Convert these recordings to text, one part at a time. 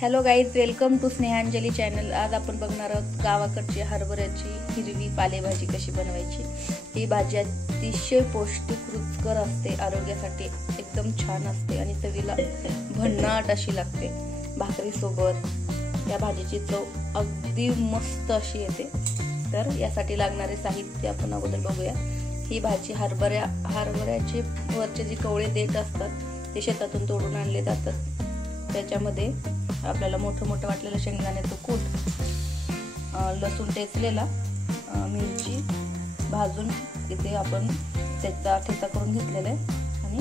Hello guys, welcome to Snehanjali channel. आज आपण बघणार आहोत गावाकडची हरभऱ्याची हिरवी पालेभाजी कशी बनवायची। ही भाजी अतिशय पौष्टिक, रुचकर असते, आरोग्यासाठी एकदम छान असते आणि चवीला भन्नाट अशी लागते। भाकरी सोबत या भाजीची चव अगदी मस्त अशी येते। तर यासाठी लागणारे साहित्य आपण अगोदर बघूया। ही भाजी हरभऱ्याचे वरचे जे कवळे देठ असतात ते शेतातून तोडून आणले जातात। त्याच्यामध्ये आपल्याला मोठं वाटलेलं शेंगदाण्याचं कूट, लसूण टेचलेला, मिरची भाजून इथे आपण त्याचा ठेचा करून घेतलेला आहे आणि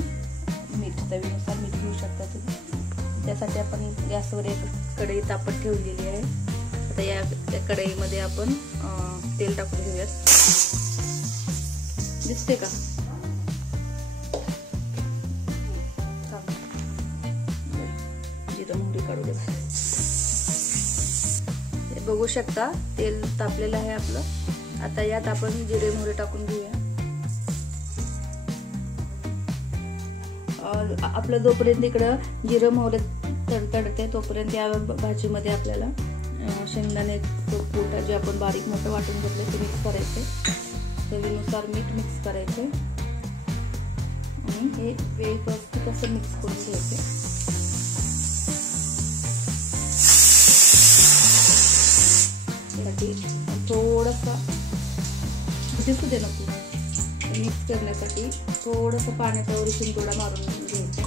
मीठ, चवीनुसार मीठ घेऊ शकता तुम्ही। त्यासाठी आपण गॅसवर एक कढई तापत ठेवलेली आहे। आता या कढईमध्ये आपण तेल टाकून घेऊयात। दिसते का? जिरं मोहरी काढू दे। बघू शकता तेल तापलेलं आहे आपलं। आता यात आपण जिरे मोहरी टाकून घेऊया। आपलं जोपर्यंत इकडं जिरं मोहरी तडतडते तोपर्यंत या भाजीमध्ये आपल्याला शेंगदाण्याचं कूट जे आपण बारीक मोठं वाटून घेतलं ते मिक्स करायचे। चवीनुसार मीठ मिक्स करायचे आणि हे व्यवस्थित असं मिक्स करून घ्यायचे। थोडासा दिसू दे नको, मिक्स करण्यासाठी थोडंसं पाण्याचा वर शिंतोडा मारून घ्यायचा।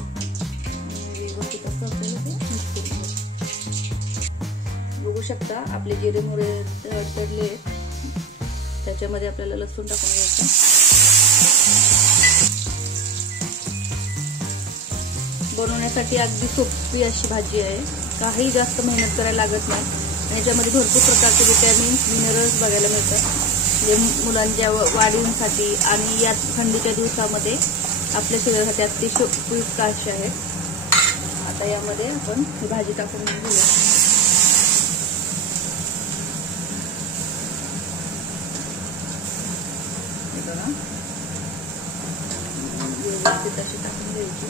व्यवस्थित असं आपल्याला ते मिक्स करून घ्यायचं। बघू शकता आपले जिरे मोहरी तडतडले, त्याच्यामध्ये आपल्याला लसूण टाकून घ्यायचा। बनवण्यासाठी अगदी सोपी अशी भाजी आहे, काही जास्त मेहनत करायला लागत नाही। याच्यामध्ये भरपूर प्रकारचे विटॅमिन, मिनरल्स बघायला मिळतात, जे मुलांच्या वाढीसाठी आणि या थंडीच्या दिवसामध्ये आपल्या शरीरासाठी अतिशय उपयुक्त असे आहेत। आता यामध्ये आपण ही भाजी टाकून घेऊया। व्यवस्थित अशी टाकून घ्यायची,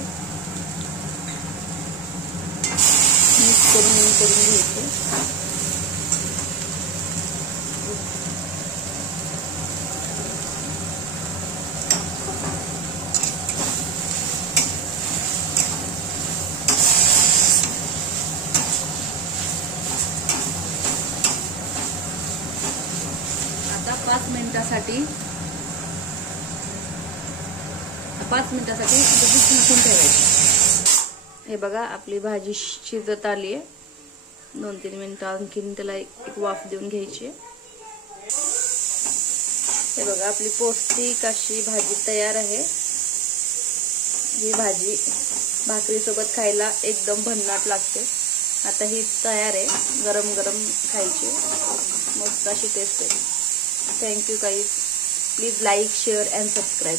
मिक्स करून घ्यायचे। आता 5 मिनिटासाठी झाकून ठेवायची। हे बघा आपली भाजी शिजत आली आहे। 2-3 मिनिटं आणखीन त्याला एक वाफ देऊन घ्यायची। हे बघा आपली पौष्टिक अशी भाजी तयार आहे। ही भाजी भाकरी सोबत खायला एकदम भन्नाट लागते। आता ही तयार आहे, गरम गरम खायची, मस्त अशी टेस्ट आहे। Thank you guys, please like, share and subscribe.